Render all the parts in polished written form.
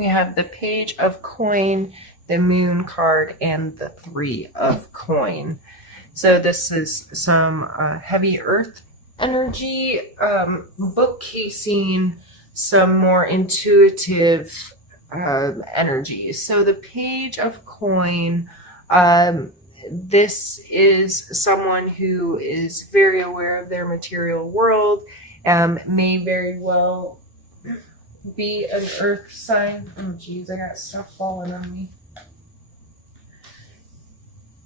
we have the Page of Coin, the Moon card, and the Three of Coin. So this is some heavy earth energy, bookcasing some more intuitive energies. So the Page of Coin, this is someone who is very aware of their material world, may very well be an earth sign. Oh geez, I got stuff falling on me.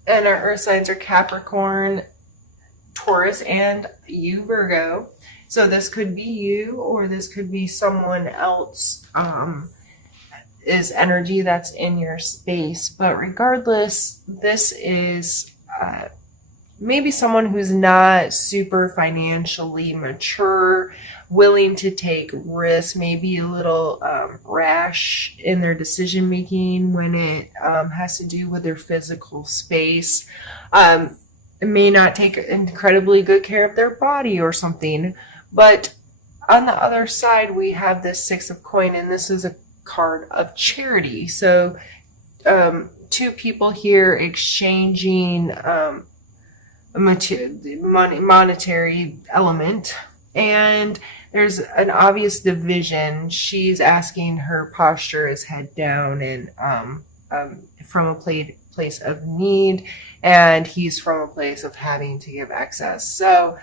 And our earth signs are Capricorn, Taurus, and you, Virgo. So this could be you, or this could be someone else, is energy that's in your space. But regardless, this is maybe someone who's not super financially mature, willing to take risks, maybe a little rash in their decision making when it has to do with their physical space. May not take incredibly good care of their body or something. But on the other side, we have this Six of Coin, and this is a card of charity. So two people here exchanging monetary element, and there's an obvious division. She's asking, her posture is head down and from a place of need, and he's from a place of having to give excess. So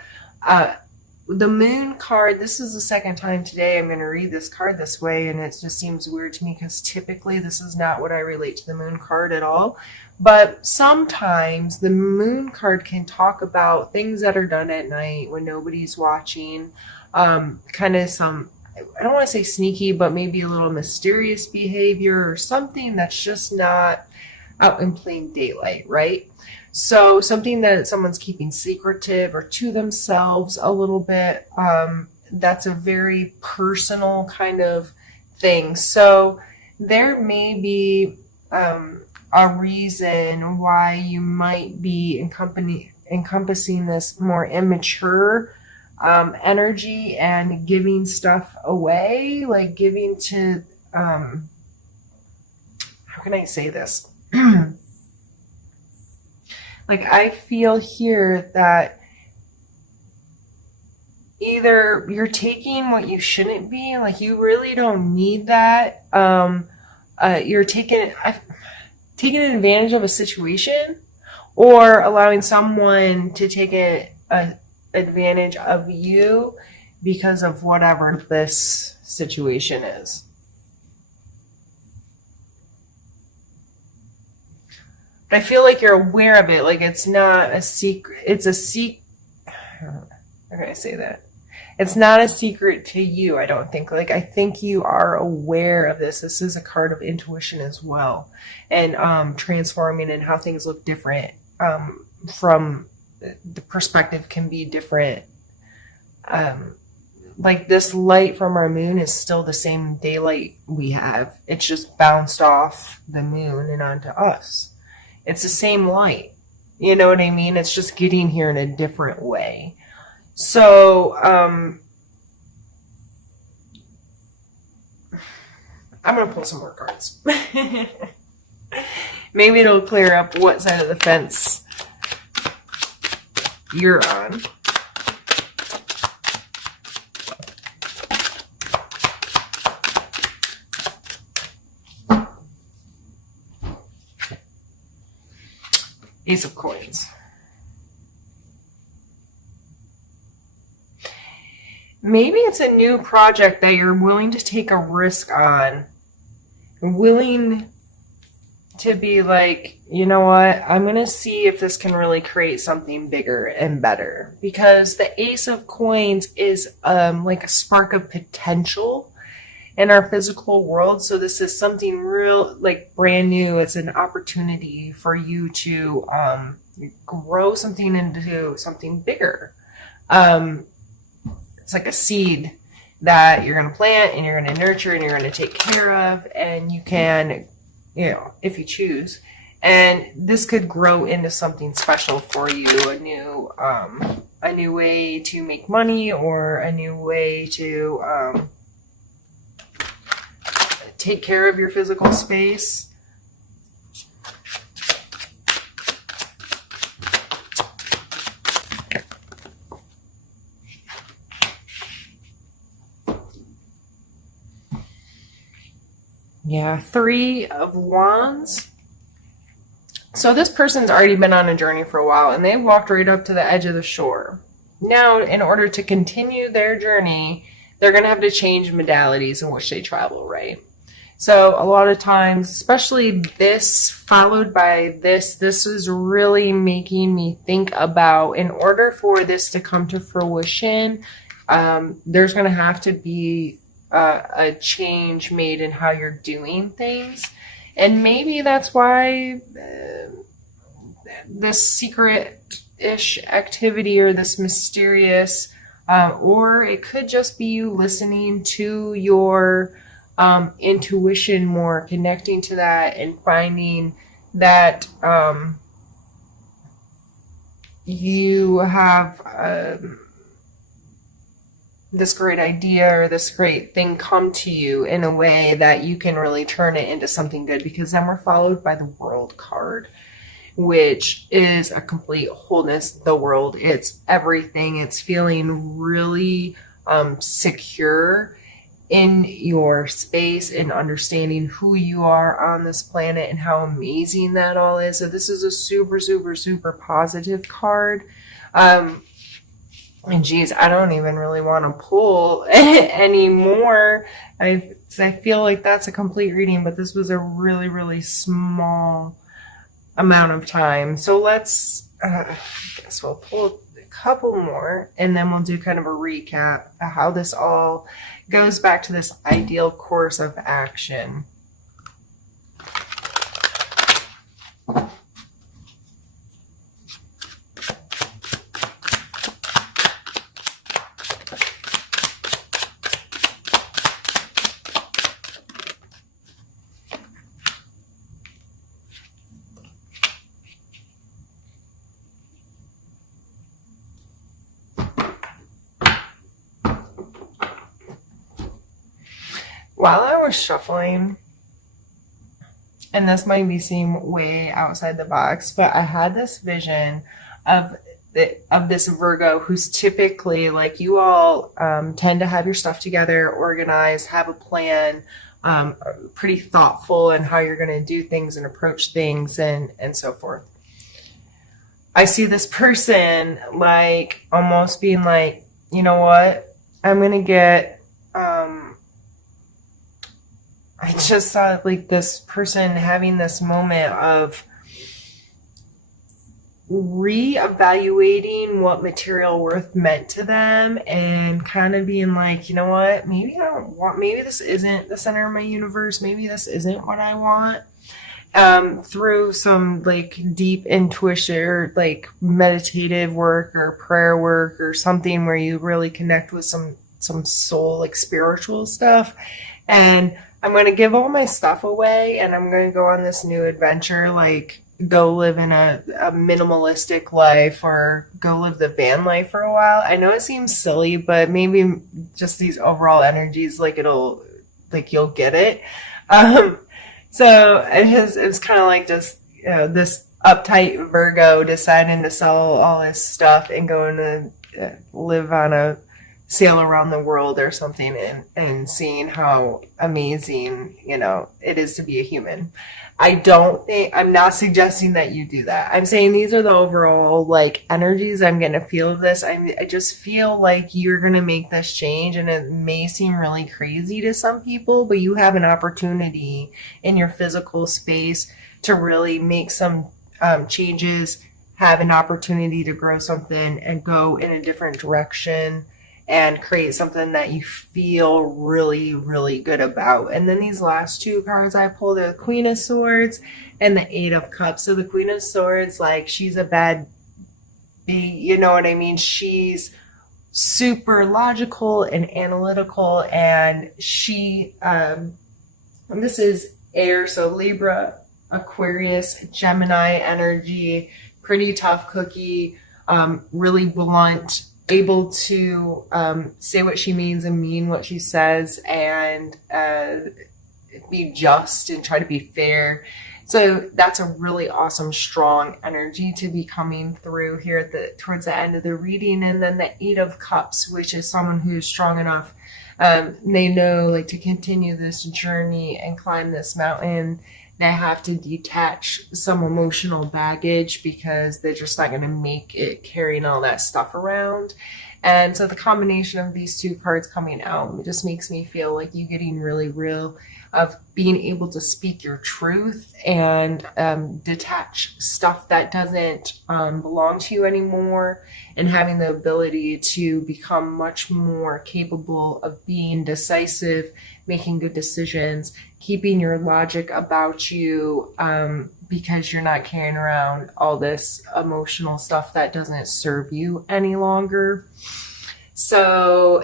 the Moon card, this is the second time today I'm going to read this card this way, and it just seems weird to me because typically this is not what I relate to the Moon card at all. But sometimes the Moon card can talk about things that are done at night when nobody's watching, kind of some, I don't want to say sneaky, but maybe a little mysterious behavior or something that's just not out in plain daylight, right? So something that someone's keeping secretive or to themselves a little bit, that's a very personal kind of thing. So there may be a reason why you might be encompassing this more immature energy and giving stuff away, like giving to, how can I say this? Like, I feel here that either you're taking what you shouldn't be, like you really don't need that. You're taking advantage of a situation, or allowing someone to take advantage of you because of whatever this situation is. But I feel like you're aware of it. Like, it's not a secret. It's a secret. How can I say that? It's not a secret to you, I don't think. Like, I think you are aware of this. This is a card of intuition as well. And transforming and how things look different from the perspective can be different. Like, this light from our moon is still the same daylight we have. It's just bounced off the moon and onto us. It's the same light. You know what I mean? It's just getting here in a different way. So, I'm going to pull some more cards. Maybe it'll clear up what side of the fence you're on. Ace of Coins. Maybe it's a new project that you're willing to take a risk on. Willing to be like, you know what, I'm going to see if this can really create something bigger and better. Because the Ace of Coins is like a spark of potential in our physical world. So this is something real, like brand new. It's an opportunity for you to grow something into something bigger. It's like a seed that you're going to plant and you're going to nurture and you're going to take care of, and you can, you know, if you choose. And this could grow into something special for you, a new way to make money, or a new way to take care of your physical space. Yeah, 3 of Wands. So this person's already been on a journey for a while, and they walked right up to the edge of the shore. Now, in order to continue their journey, they're going to have to change modalities in which they travel, right? So a lot of times, especially this followed by this is really making me think about, in order for this to come to fruition, there's going to have to be a change made in how you're doing things. And maybe that's why this secret-ish activity, or this mysterious, or it could just be you listening to your intuition more, connecting to that and finding that you have this great idea or this great thing come to you in a way that you can really turn it into something good. Because then we're followed by the World card, which is a complete wholeness. The world, it's everything. It's feeling really secure in your space and understanding who you are on this planet and how amazing that all is. So this is a super, super, super positive card. And geez, I don't even really want to pull anymore. I feel like that's a complete reading, but this was a really, really small amount of time. So let's, I guess we'll pull a couple more, and then we'll do kind of a recap of how this all goes back to this ideal course of action. While I was shuffling, and this might be seem way outside the box, but I had this vision of this Virgo who's typically, like you all, tend to have your stuff together, organized, have a plan, pretty thoughtful in how you're going to do things and approach things and so forth. I see this person like almost being like, you know what, I'm going to get, I just saw like this person having this moment of reevaluating what material worth meant to them and kind of being like, you know what, maybe I don't want, maybe this isn't the center of my universe. Maybe this isn't what I want. Through some like deep intuition or like meditative work or prayer work or something where you really connect with some soul, like spiritual stuff. And I'm going to give all my stuff away and I'm going to go on this new adventure, like go live in a minimalistic life or go live the van life for a while. I know it seems silly, but maybe just these overall energies, like you'll get it. So it was kind of like just, you know, this uptight Virgo deciding to sell all his stuff and going to live on a sail around the world or something and seeing how amazing, you know, it is to be a human. I'm not suggesting that you do that. I'm saying these are the overall like energies I'm going to feel of this. I just feel like you're going to make this change, and it may seem really crazy to some people, but you have an opportunity in your physical space to really make some changes, have an opportunity to grow something and go in a different direction and create something that you feel really, really good about. And then these last two cards I pulled are the Queen of Swords and the Eight of Cups. So the Queen of Swords, like, she's a bad bee, you know what I mean? She's super logical and analytical, and she, this is air, so Libra, Aquarius, Gemini energy, pretty tough cookie, really blunt, able to say what she means and mean what she says, and be just and try to be fair. So that's a really awesome, strong energy to be coming through here at towards the end of the reading. And then the Eight of Cups, which is someone who's strong enough. They know, like, to continue this journey and climb this mountain, they have to detach some emotional baggage because they're just not going to make it carrying all that stuff around. And so the combination of these two cards coming out just makes me feel like you getting really real of being able to speak your truth and detach stuff that doesn't belong to you anymore, and having the ability to become much more capable of being decisive, making good decisions, keeping your logic about you, because you're not carrying around all this emotional stuff that doesn't serve you any longer. So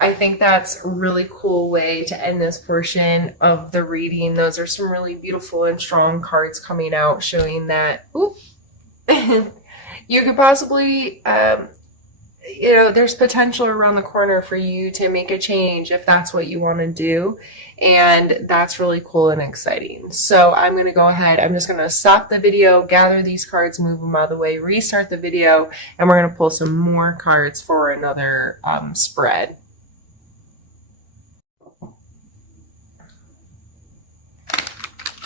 I think that's a really cool way to end this portion of the reading. Those are some really beautiful and strong cards coming out, showing that you could possibly, there's potential around the corner for you to make a change if that's what you want to do. And that's really cool and exciting. So I'm going to go ahead. I'm just going to stop the video, gather these cards, move them out of the way, restart the video, and we're going to pull some more cards for another spread.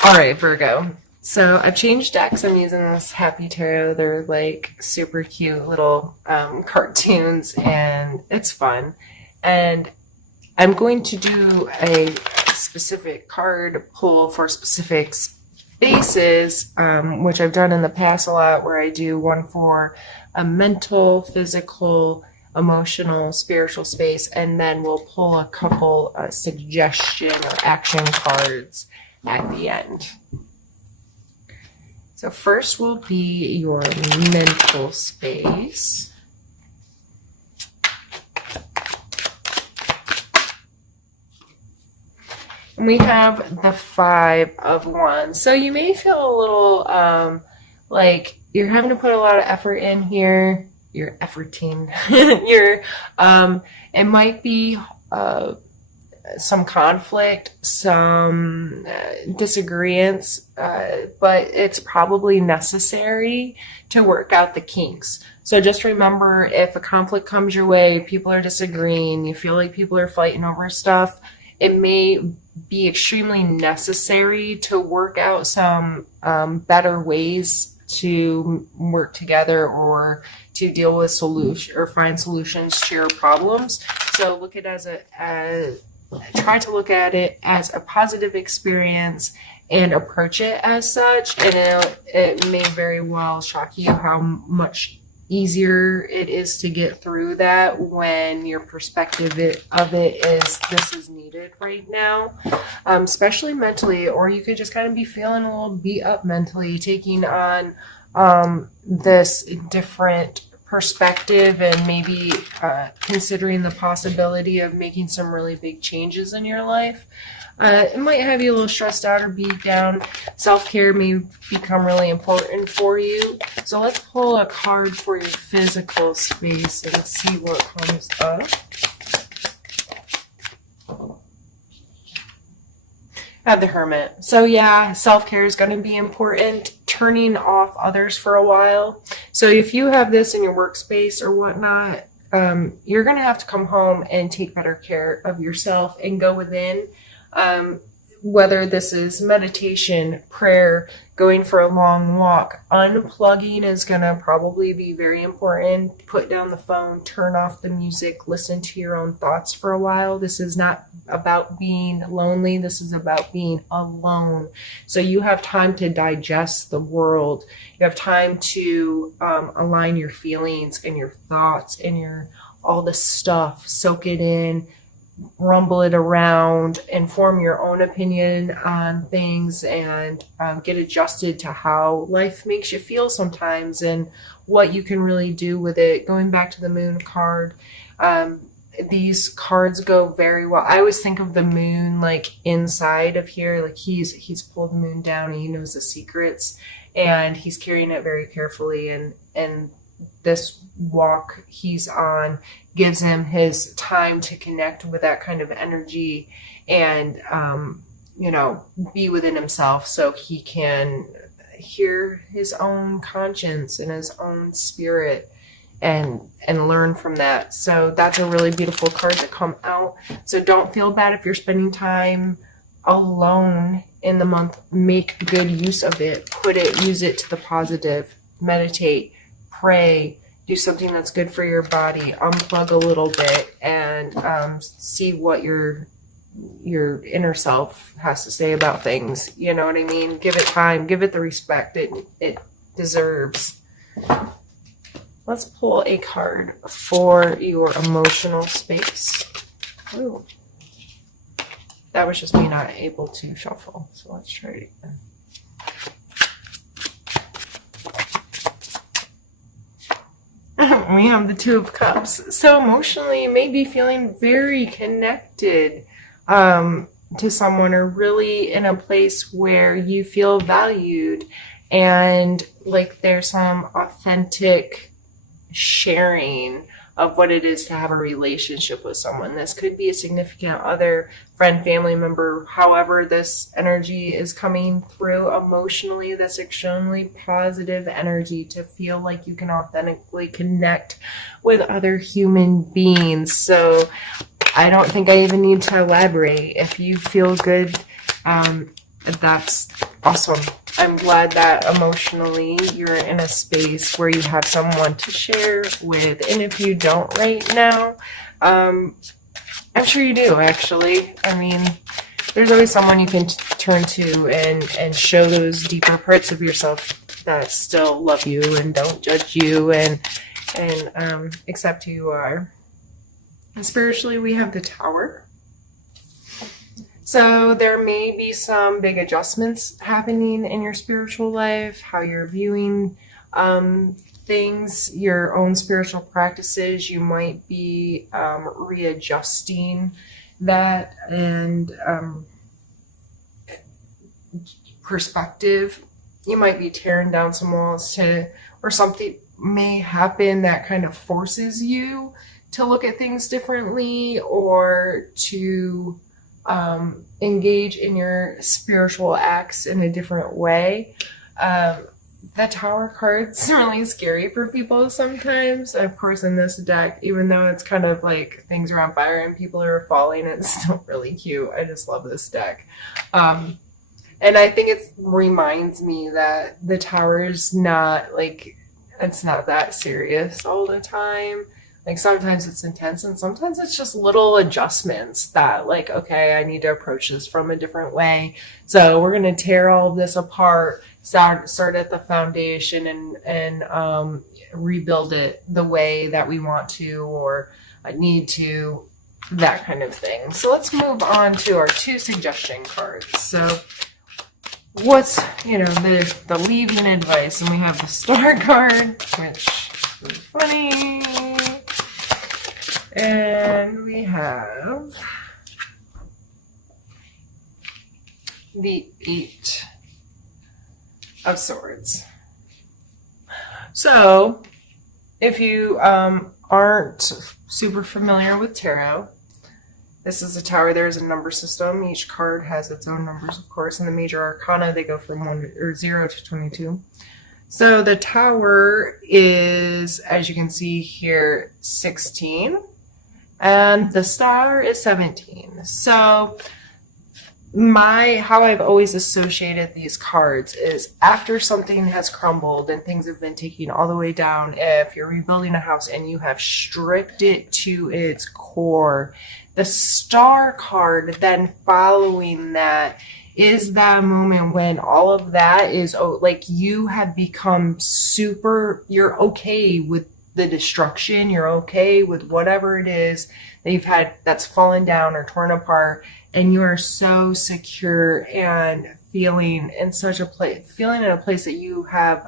All right, Virgo. So I've changed decks. I'm using this Happy Tarot. They're like super cute little cartoons, and it's fun. And I'm going to do a specific card pull for specific spaces, which I've done in the past a lot, where I do one for a mental, physical, emotional, spiritual space, and then we'll pull a couple suggestion or action cards at the end. So first will be your mental space. And we have the Five of Wands. So you may feel a little like you're having to put a lot of effort in here. You're efforting. It might be some conflict, some disagreements, but it's probably necessary to work out the kinks. So just remember, if a conflict comes your way, people are disagreeing, you feel like people are fighting over stuff, it may be extremely necessary to work out some better ways to work together or to deal with solution or find solutions to your problems. So look at it try to look at it as a positive experience and approach it as such. And it may very well shock you how much easier it is to get through that when your perspective of it is, this is needed right now, especially mentally. Or you could just kind of be feeling a little beat up mentally, taking on this different perspective and maybe considering the possibility of making some really big changes in your life. It might have you a little stressed out or beat down. Self-care may become really important for you. So let's pull a card for your physical space and see what comes up. I have the Hermit. So yeah, self-care is going to be important. Turning off others for a while. So if you have this in your workspace or whatnot, you're going to have to come home and take better care of yourself and go within. Whether this is meditation, prayer, going for a long walk, unplugging is going to probably be very important. Put down the phone, turn off the music, listen to your own thoughts for a while. This is not about being lonely. This is about being alone. So you have time to digest the world. You have time to align your feelings and your thoughts and all this stuff, soak it in, rumble it around, and form your own opinion on things, and get adjusted to how life makes you feel sometimes and what you can really do with it. Going back to the Moon card, these cards go very well. I always think of the moon like inside of here, like he's pulled the moon down and he knows the secrets and he's carrying it very carefully, and this walk he's on gives him his time to connect with that kind of energy and be within himself so he can hear his own conscience and his own spirit and learn from that. So that's a really beautiful card to come out. So don't feel bad if you're spending time alone in the month. Make good use of it. Use it to the positive. Meditate, pray, do something that's good for your body, unplug a little bit, and see what your inner self has to say about things. You know what I mean? Give it time, give it the respect it deserves. Let's pull a card for your emotional space. Ooh. That was just me not able to shuffle. So let's try it again. We have the Two of Cups. So emotionally, you may be feeling very connected to someone, or really in a place where you feel valued and like there's some authentic sharing of what it is to have a relationship with someone. This could be a significant other, friend, family member, however this energy is coming through emotionally. That's extremely positive energy to feel like you can authentically connect with other human beings. So I don't think I even need to elaborate. If you feel good, that's awesome. I'm glad that emotionally you're in a space where you have someone to share with. And if you don't right now, I'm sure you do, actually. I mean, there's always someone you can turn to and show those deeper parts of yourself that still love you and don't judge you and accept who you are. And spiritually, we have the Tower. So there may be some big adjustments happening in your spiritual life, how you're viewing things, your own spiritual practices. You might be readjusting that and perspective. You might be tearing down some walls or something may happen that kind of forces you to look at things differently or to engage in your spiritual acts in a different way. The Tower card's really scary for people sometimes. Of course, in this deck, even though it's kind of like things are on fire and people are falling, it's still really cute. I just love this deck. And I think it reminds me that the Tower is not like, it's not that serious all the time. Like sometimes it's intense and sometimes it's just little adjustments that like, okay, I need to approach this from a different way. So we're going to tear all of this apart, start at the foundation and rebuild it the way that we want to or need to, that kind of thing. So let's move on to our 2 suggestion cards. So what's, the leaving advice? And we have the Star card, which is funny. And we have the 8 of Swords. So, if you aren't super familiar with tarot, this is a tower. There's a number system. Each card has its own numbers, of course. In the major arcana, they go from 0 to 22. So the Tower is, as you can see here, 16. And the Star is 17. So how I've always associated these cards is after something has crumbled and things have been taken all the way down, if you're rebuilding a house and you have stripped it to its core, the Star card then following that is that moment when all of that is like you have become you're okay with the destruction, you're okay with whatever it is that you've had that's fallen down or torn apart, and you are so secure and feeling in a place that you have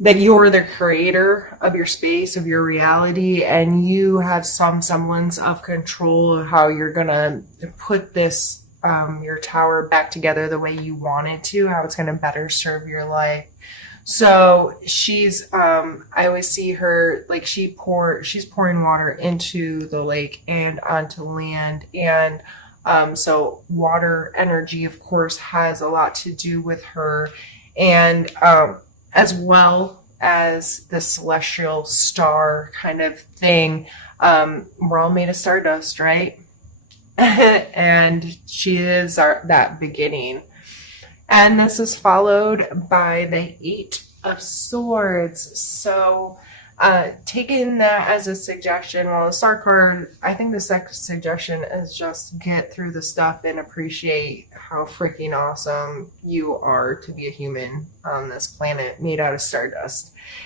that you're the creator of your space, of your reality, and you have some semblance of control of how you're gonna put this your tower back together the way you want it to, how it's gonna better serve your life. So she's, I always see her, like she's pouring water into the lake and onto land. And So water energy, of course, has a lot to do with her, and as well as the celestial star kind of thing. We're all made of stardust, right? And she is that beginning. And this is followed by the Eight of Swords. So, taking that as a suggestion, well, the star card, I think the second suggestion is just get through the stuff and appreciate how freaking awesome you are to be a human on this planet made out of stardust.